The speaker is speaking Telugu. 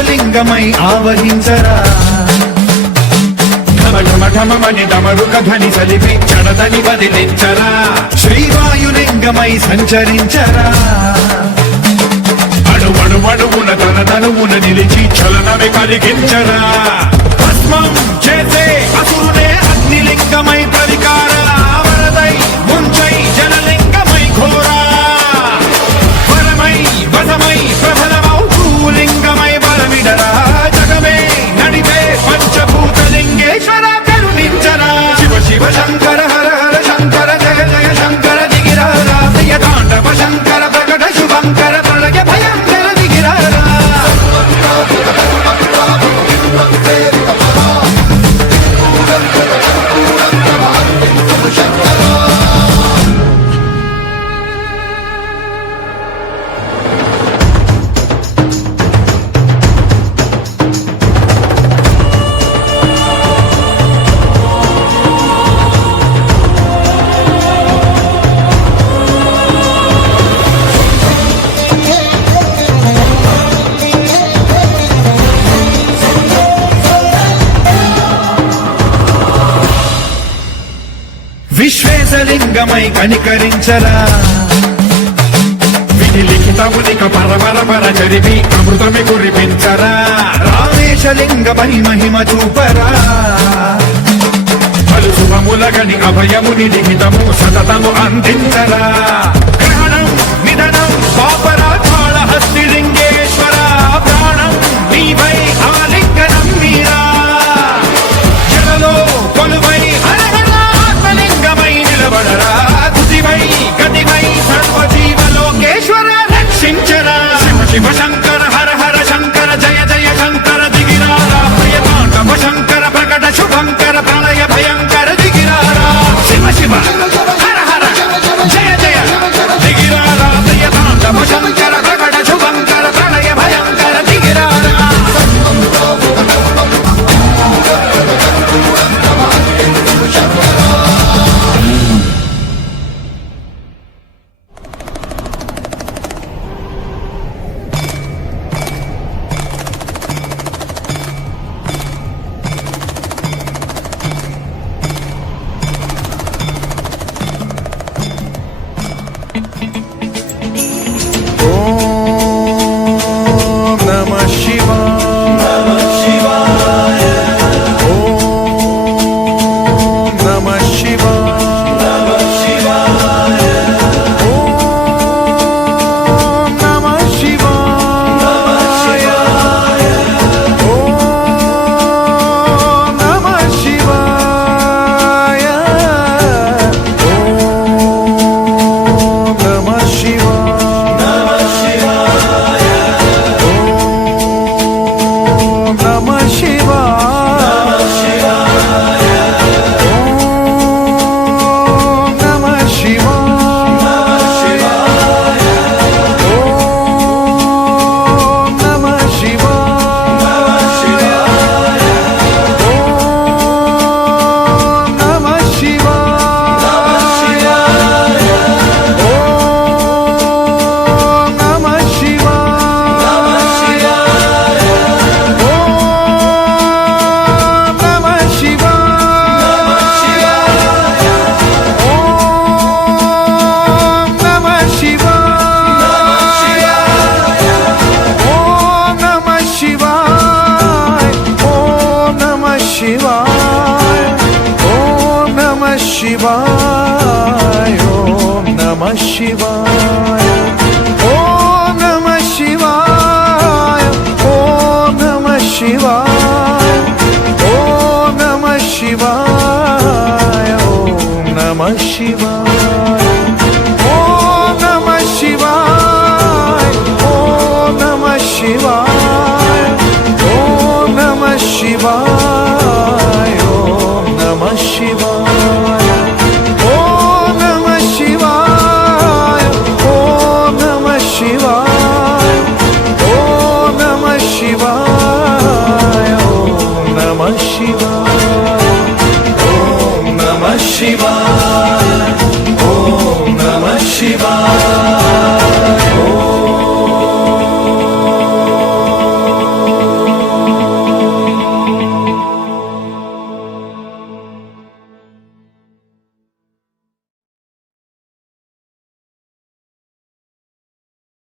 ఆకాశలింగమై ఆవహించరా ఢమఢమని డమరుక ధ్వని సలిపి చడదని వదిలించరా శ్రీవాయులింగమై సంచరించరా అణువణువున తన తనువున నిలిచి చలనమే కలిగించరా భస్మం చేసే అసురునే అగ్నిలింగమై ప్రవికార వరదై ముంచై జలలింగమై ఘోరా వరమై వసమై ప్రబలమౌ భూలింగమై బలమిడరా జగమే నడిపే పంచభూతలింగేశ్వర కరుణించరా శివ శివ శంకర హర హర శంకర జయ జయ శంకర దిగిరారా ప్రియ తాండవ శంకర ప్రకట శుభంకర ప్రళయ భయంకర దిగిరారా విశ్వేశలింగమై కనికరించరా విధి లిఖితమునిక పరపర చరిపి అమృతమి కురిపించరా రామేశలింగమై మహిమ చూపరా పలు శుభములగని అభయముని లిఖితము సతతము అందించరా గ్రహణం నిధనం పాపరా కాళహస్తి లింగేశ్వర ప్రాణం నీవై ఆలింగనం మీరా జలలో కొలువై నిలబడరా తుదివై గతివై సర్వజీవలోకేశ్వర రక్షించరా శివ శివ శంకర హర హర శంకర జయ జయ శంకర దిగిరారా ప్రియ తాండవ శంకర ప్రకట శుభంకర ప్రళయ భయంకర దిగిరారా శివ శివ హర హర జయ జయ దిగిరారా ప్రియ తాండవ శంకర ప్రకట శుభంకర ప్రళయ భయంకర దిగిరారా Shiva, Om Namah Shiva.